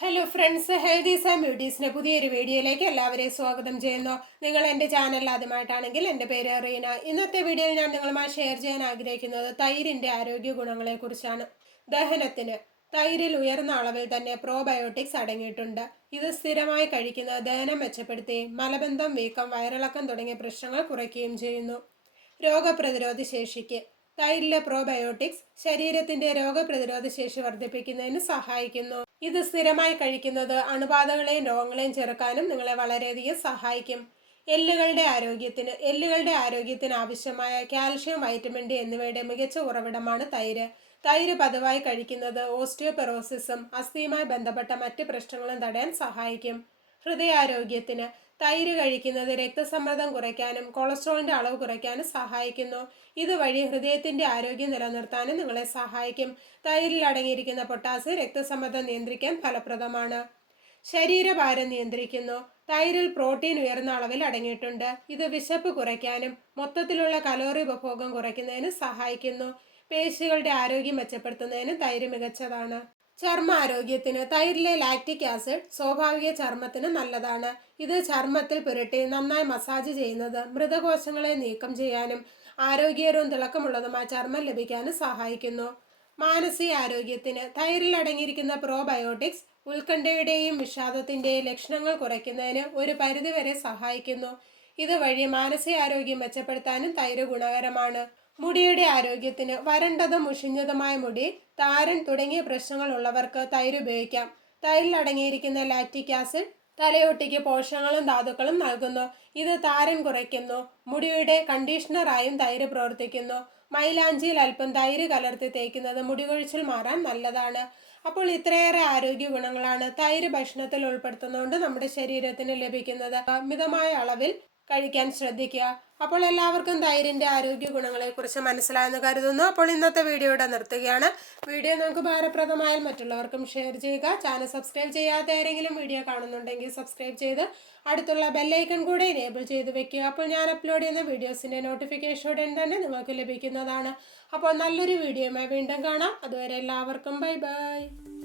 Hello friends healthies and ബ്യൂട്ടീസിന്റെ പുതിയൊരു വീഡിയോയിലേക്ക് എല്ലാവരെയും സ്വാഗതം ചെയ്യുന്നു. നിങ്ങൾ എന്റെ ചാനൽ ആദ്യമായിട്ടാണെങ്കിൽ എന്റെ പേര് റീന. ഇന്നത്തെ വീഡിയോയിൽ ഞാൻ നിങ്ങളുമായി ഷെയർ ചെയ്യാൻ ആഗ്രഹിക്കുന്നത് തൈരിന്റെ ആരോഗ്യ ഗുണങ്ങളെക്കുറിച്ചാണ്. ദഹനത്തിന് തൈരിൽ ഉയർന്ന അളവിൽ തന്നെ പ്രോബയോട്ടിക്സ് അടങ്ങിയിട്ടുണ്ട്. ഇത് സ്ഥിരമായി കഴിക്കുന്നത് ദഹനം മെച്ചപ്പെടുത്തുകയും മലബന്ധം വീക്കം വയറിളക്കം തുടങ്ങിയ പ്രശ്നങ്ങൾ കുറയ്ക്കുകയും ചെയ്യുന്നു. രോഗപ്രതിരോധ ശേഷിക്ക് തൈരിലെ പ്രോബയോട്ടിക്സ് ശരീരത്തിന്റെ രോഗപ്രതിരോധ ശേഷി വർദ്ധിപ്പിക്കുന്നതിന് സഹായിക്കുന്നു. ഇത് സ്ഥിരമായി കഴിക്കുന്നത് അണുബാധകളെയും രോഗങ്ങളെയും ചെറുക്കാനും നിങ്ങളെ വളരെയധികം സഹായിക്കും. എല്ലുകളുടെ ആരോഗ്യത്തിന് എല്ലുകളുടെ ആരോഗ്യത്തിന് ആവശ്യമായ കാൽഷ്യം വൈറ്റമിൻ ഡി എന്നിവയുടെ മികച്ച ഉറവിടമാണ് തൈര്. തൈര് പതിവായി കഴിക്കുന്നത് ഓസ്റ്റിയോപെറോസിസും അസ്ഥിയുമായി ബന്ധപ്പെട്ട മറ്റ് പ്രശ്നങ്ങളും തടയാൻ സഹായിക്കും. ഹൃദയാരോഗ്യത്തിന് തൈര് കഴിക്കുന്നത് രക്തസമ്മർദ്ദം കുറയ്ക്കാനും കൊളസ്ട്രോളിന്റെ അളവ് കുറയ്ക്കാനും സഹായിക്കുന്നു. ഇതുവഴി ഹൃദയത്തിന്റെ ആരോഗ്യം നിലനിർത്താനും നിങ്ങളെ സഹായിക്കും. തൈരിൽ അടങ്ങിയിരിക്കുന്ന പൊട്ടാസ്യം രക്തസമ്മർദ്ദം നിയന്ത്രിക്കാൻ ഫലപ്രദമാണ്. ശരീരഭാരം നിയന്ത്രിക്കുന്നു. തൈരിൽ പ്രോട്ടീൻ ഉയർന്ന അളവിൽ അടങ്ങിയിട്ടുണ്ട്. ഇത് വിശപ്പ് കുറയ്ക്കാനും മൊത്തത്തിലുള്ള കലോറി ഉപഭോഗം കുറയ്ക്കുന്നതിനും സഹായിക്കുന്നു. പേശികളുടെ ആരോഗ്യം മെച്ചപ്പെടുത്തുന്നതിനും തൈര് മികച്ചതാണ്. ചർമ്മ ആരോഗ്യത്തിന് തൈരിലെ ലാക്റ്റിക് ആസിഡ് സ്വാഭാവിക ചർമ്മത്തിന് നല്ലതാണ്. ഇത് ചർമ്മത്തിൽ പുരട്ടി നന്നായി മസാജ് ചെയ്യുന്നത് മൃതകോശങ്ങളെ നീക്കം ചെയ്യാനും ആരോഗ്യകരവും തിളക്കമുള്ളതുമായ ചർമ്മം ലഭിക്കാനും സഹായിക്കുന്നു. മാനസിക ആരോഗ്യത്തിന് തൈരിൽ അടങ്ങിയിരിക്കുന്ന പ്രോബയോട്ടിക്സ് ഉത്കണ്ഠയുടെയും വിഷാദത്തിന്റെയും ലക്ഷണങ്ങൾ കുറയ്ക്കുന്നതിന് ഒരു പരിധിവരെ സഹായിക്കുന്നു. ഇതുവഴി മാനസികാരോഗ്യം മെച്ചപ്പെടുത്താനും തൈര് ഗുണകരമാണ്. മുടിയുടെ ആരോഗ്യത്തിന് വരണ്ടതും മുഷിഞ്ഞതുമായ മുടി താരൻ തുടങ്ങിയ പ്രശ്നങ്ങൾ ഉള്ളവർക്ക് തൈര് ഉപയോഗിക്കാം. തൈരിൽ അടങ്ങിയിരിക്കുന്ന ലാക്റ്റിക് ആസിഡ് തലയൊട്ടിക്ക് പോഷകങ്ങളും ധാതുക്കളും നൽകുന്നു. ഇത് താരൻ കുറയ്ക്കുന്നു. മുടിയുടെ കണ്ടീഷണറായും തൈര് പ്രവർത്തിക്കുന്നു. മൈലാഞ്ചിയിൽ അല്പം തൈര് കലർത്തി തേക്കുന്നത് മുടികൊഴിച്ചിൽ മാറാൻ നല്ലതാണ്. അപ്പോൾ ഇത്രയേറെ ആരോഗ്യ ഗുണങ്ങളാണ് തൈര് ഭക്ഷണത്തിൽ ഉൾപ്പെടുത്തുന്നതുകൊണ്ട് നമ്മുടെ ശരീരത്തിന് ലഭിക്കുന്നത്. അമിതമായ അളവിൽ കഴിക്കാൻ ശ്രദ്ധിക്കുക. അപ്പോൾ എല്ലാവർക്കും തൈരിന്റെ ആരോഗ്യ ഗുണങ്ങളെക്കുറിച്ച് മനസ്സിലായെന്ന് കരുതുന്നു. അപ്പോൾ ഇന്നത്തെ വീഡിയോ ഇവിടെ നിർത്തുകയാണ്. വീഡിയോ നമുക്ക് ഭാരപ്രദമായാൽ മറ്റുള്ളവർക്കും ഷെയർ ചെയ്യുക. ചാനൽ സബ്സ്ക്രൈബ് ചെയ്യാത്ത ആരെങ്കിലും വീഡിയോ കാണുന്നുണ്ടെങ്കിൽ സബ്സ്ക്രൈബ് ചെയ്ത് അടുത്തുള്ള ബെല്ലൈക്കൺ കൂടെ എനേബിൾ ചെയ്ത് വെക്കുക. അപ്പോൾ ഞാൻ അപ്ലോഡ് ചെയ്യുന്ന വീഡിയോസിന്റെ നോട്ടിഫിക്കേഷൻ ഉടൻ തന്നെ നിങ്ങൾക്ക് ലഭിക്കുന്നതാണ്. അപ്പോൾ നല്ലൊരു വീഡിയോയുമായി വീണ്ടും കാണാം. അതുവരെ എല്ലാവർക്കും ബൈ ബൈ